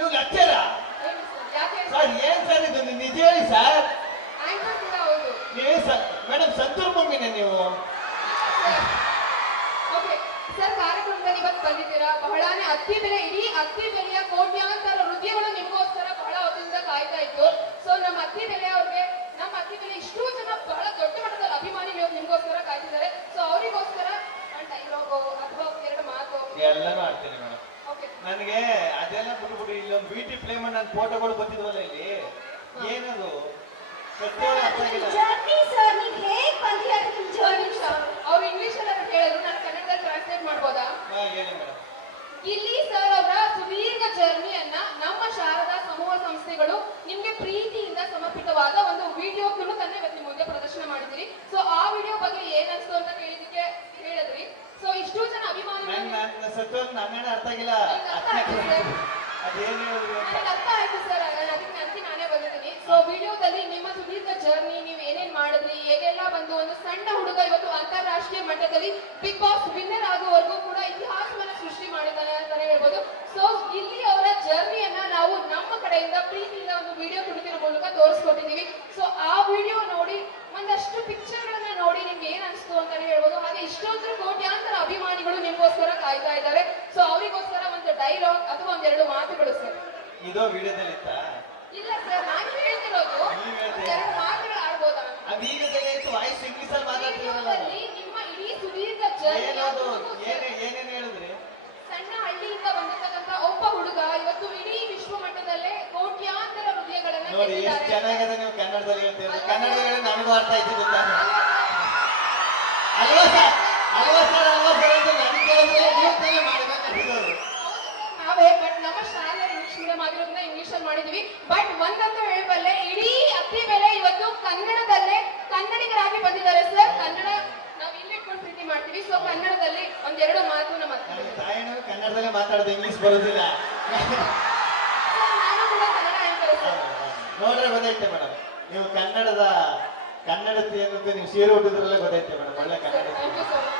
ನೀವು ಲೆಕ್ಚರ ಹೇಳಿ ಸರ್, ಯಾಕೆ ಹೇಳಿ ಸರ್? ಏನ್ ಸರ್ ಇದು? ನೀವು ನಿಜ ಹೇಳಿ ಸರ್. ಆಂಕರ್ ಕೂಡ ಹೌದು. ನೀವೇ ಮೇಡಮ್ ಸಂತೂರ್ ಭೂಮಿನ ನೀವು? ಓಕೆ ಸರ್, ಕಾರ್ಯಕ್ರಮದಲ್ಲಿ ಇವತ್ತು ಬಂದಿದ್ದೀರಾ. ಬಹಳಾನೇ ಅಕ್ಕಿ ಬೆಲೆ, ಇಡೀ ಅಕ್ಕಿ ಬೆಲೆಯ ಕೋಟ್ಯಾಂತರ ಹೃದಯಗಳು ನಿಮಗೋಸ್ಕರ ಬಹಳ ಹೊತ್ತಿಂದ ಕಾಯ್ತಾ ಇತ್ತು. ಸೊ ನಮ್ಮ ಅಕ್ಕಿ ಬೆಲೆ ಅವ್ರಿಗೆ, ನಮ್ಮ ಅಕ್ಕಿ ಬೆಲೆ ಇಷ್ಟೂ ಜನ ಬಹಳ ದೊಡ್ಡ ಮಟ್ಟದಲ್ಲಿ ಅಭಿಮಾನಿ ನಿಮಗೋಸ್ಕರ ಕಾಯ್ತಿದ್ದಾರೆ. ಸೊ ಅವರಿಗೋಸ್ಕರ ಡೈಲಾಗು ಅಥವಾ ಎರಡು ಮಾತು ಎಲ್ಲನೂ ಆಡ್ತೀನಿ ಮೇಡಮ್. ಓಕೆ ನನಗೆ ಅದೆಲ್ಲ ಬಿಟ್ಬಿಟ್ಟು ಇಲ್ಲೊಂದು ಬ್ಯೂಟಿ ಪ್ಲೇ ಮಾಡಿ ನನ್ನ ಫೋಟೋಗಳು ಬಂದಿದ್ವಲ್ಲ ಇಲ್ಲಿ, ಏನದು ಸತ್ಯವಾಗಿ ಅರ್ಥ ಆಗಿಲ್ಲ. ಜರ್ನಿ ಸರ್, ನೀವು ಹೇಗೆ ಬಂದಿರ ನಿಮ್ಮ ಜರ್ನಿ? ಅವ್ರು ಇಂಗ್ಲಿಷ್ ಅಲ್ಲಿ ಹೇಳಿದ್ರು, ನಾನು ಕನ್ನಡದಲ್ಲಿ ಟ್ರಾನ್ಸ್ಲೇಟ್ ಮಾಡ್ಬೋದಾ? ಹೇಳಿ ಮೇಡಮ್. ಇಲ್ಲಿ ಸರ್ ಅವರ ಸುದೀರ್ಘ ಜರ್ನಿಯನ್ನ ನಮ್ಮ ಶಾರದಾ ಸಮೂಹ ಸಂಸ್ಥೆಗಳು ನಿಮ್ಗೆ ಪ್ರೀತಿಯಿಂದ ಸಮರ್ಪಿತವಾದ ಒಂದು ವಿಡಿಯೋಕ್ಕೂ തന്നെ ಇವತ್ತು ಮುಂದೆ ಪ್ರದರ್ಶನ ಮಾಡಿದಿರಿ. ಸೊ ಆ ವಿಡಿಯೋ ಬಗ್ಗೆ ಏನ್ ಅನ್ಸ್ತು ಅಂತ ಕೇಳಿದಕ್ಕೆ ಹೇಳಿದ್ರಿ. ಸೊ ಇಷ್ಟು ಜನ ಅಭಿಮಾನಿಗಳು ನನ್ನ ಸತ್ಯವಾಗಿ ನನ್ನೇನ ಅರ್ಥ ಆಗಿಲ್ಲ. ಅದೇನು ಹೇಳಿದ್ರು ಅಂತ. ನನಗೆ ಅರ್ಥ ಆಯ್ತು ಸರ್, ಅದಕ್ಕೆ ನಾನೇ ಬಂದಿದ್ದೀನಿ. ಸೊ ವಿಡಿಯೋದಲ್ಲಿ ನಿಮ್ಮ ಸುದೀರ್ಘ ಜರ್ನಿ, ನೀವು ಏನೇನ್ ಮಾಡಿದ್ರಿ, ಹೇಗೆಲ್ಲ ಬಂದು ಒಂದು ಸಣ್ಣ ಹುಡುಗ ಇವತ್ತು ಅಂತಾರಾಷ್ಟ್ರೀಯ ಮಟ್ಟದಲ್ಲಿ ಬಿಗ್ ಬಾಸ್ ವಿನ್ನರ್ ಆಗುವವರೆಗೂ ಕೂಡ ಇತಿಹಾಸವನ್ನ ಸೃಷ್ಟಿ ಮಾಡಿದ್ದಾನೆ ಅಂತಾನೆ ಹೇಳ್ಬೋದು. ಸೊ ಇಲ್ಲಿ ಅವರ ಜರ್ನಿಯನ್ನ ನಾವು ನಮ್ಮ ಕಡೆಯಿಂದ ಪ್ರೀತಿಯಿಂದ ಒಂದು ವಿಡಿಯೋ ತುಣುಕಿನ ಮೂಲಕ ತೋರಿಸ್ಕೊಟ್ಟಿದ್ದೀವಿ. ಸೊ ಆ ವಿಡಿಯೋ ನೋಡಿ, ಒಂದಷ್ಟು ಪಿಕ್ಚರ್ ಗಳನ್ನ ನೋಡಿ ನಿಮ್ಗೆ ಏನ್ ಅನ್ಸ್ತು ಅಂತಾನೆ ಹೇಳ್ಬೋದು. ಹಾಗೆ ಇಷ್ಟೊಂದು ಕೋಟ್ಯಾಂತರ ಅಭಿಮಾನಿಗಳು ನಿಮ್ಗೋಸ್ಕರ ಕಾಯ್ತಾ ಇದ್ದಾರೆ. ಸೊ ಅವರಿಗೋಸ್ಕರ ಒಂದು ಡೈಲಾಗ್ ಅಥವಾ ಒಂದೆರಡು ಮಾತುಗಳು ಸರ್. ಇದು ವಿಡಿಯೋದಲ್ಲಿ ಇತ್ತಾ? ಇಲ್ಲ ಸರ್, ನಾನು ಹೇಳ್ತಿರೋದು ಒಂದೆರಡು ಮಾತುಗಳು ಆಡ್ಬೋದಾ? ಅದು ವಿಡಿಯೋದಲ್ಲಿ ಇತ್ತು, ವಾಯ್ಸ್ ಇಂಗ್ಲಿಷ್ ಅಲ್ಲಿ ಮಾತಾಡ್ತಿರಲ್ಲ. ವಿಡಿಯೋದಲ್ಲಿ ನಿಮ್ಮ ಇಡೀ ಸುದೀರ್ಘ ಜರ್ನಿ, ಏನದು? ಏನೇನು ಹೇಳಿದ್ರಿ? ಸಣ್ಣ ಹಳ್ಳಿಯಿಂದ ಬಂದಿರ್ತಕ್ಕಂಥ ಒಬ್ಬ ಹುಡುಗ ಇವತ್ತು ಇಡೀ ವಿಶ್ವ ಮಟ್ಟದಲ್ಲೇ ಕೋಟ್ಯಾಂತರ ಹೃದಯಗಳನ್ನ ನೋಡಿ ಎಷ್ಟು ಗೆದ್ದಿದ್ದಾರೆ. ಚೆನ್ನಾಗಿದೆ ನೀವು ಕನ್ನಡದಲ್ಲಿ ಹೇಳ್ತೀರಿ. ಕನ್ನಡದಲ್ಲಿ ನನಗೂ ಅರ್ಥ ಆಯ್ತು ಗೊತ್ತಾ? ಅಲ್ವಾ ಸರ್? ಅಲ್ವಾ ಸರ್? ಅಲ್ವಾ ಸರ್ ಅಂತ ನನಗೆ ಕೇಳಿದ್ರೆ ನೀವು ತಾನೇ ಮಾಡ್ಬೇಕಾಗಿರೋದು. ನಾವೇ ಬಟ್ ನಮ್ಮ ಶಾಲೆ ಇಂಗ್ಲಿಷ್ ಮೀಡಿಯಂ ಆಗಿರೋದ್ರಿಂದ ಇಂಗ್ಲಿಷ್ ಅಲ್ಲಿ ಮಾಡಿದೀವಿ. ಬಟ್ ಒಂದಂತೂ ಹೇಳಬಲ್ಲೆ, ಇಡೀ ಅಕ್ಕಿ ಬೆಲೆ ಇವತ್ತು ಕನ್ನಡದಲ್ಲೇ ಕನ್ನಡಿಗರಾಗಿ ಬಂದಿದ್ದಾರೆ ಸರ್. ಕನ್ನಡ ನಾವು ಇಲ್ಲಿ ಇಟ್ಕೊಂಡು ಪ್ರೀತಿ ಮಾಡ್ತೀವಿ. ಸೊ ಕನ್ನಡದಲ್ಲಿ ಒಂದೆರಡು ಮಾತು ನಮ್ಮ ನನ್ನ ತಾಯಿನೂ ಕನ್ನಡದಲ್ಲೇ ಮಾತಾಡೋದು, ಇಂಗ್ಲಿಷ್ ಬರೋದಿಲ್ಲ. ನಾನು ಕೂಡ ಕನ್ನಡ ಆಂಕರ್ ಸರ್. ನೋಡ್ರೆ ಗೊತ್ತೈತೆ ಮೇಡಮ್, ನೀವು ಕನ್ನಡತಿ ಅನ್ನೋದು ನೀವು ಸೀರೆ ಉಟ್ಟಿದ್ರಲ್ಲೇ ಗೊತ್ತೈತೆ ಮೇಡಮ್. ಒಳ್ಳೆ ಕನ್ನಡ. Thank you sir.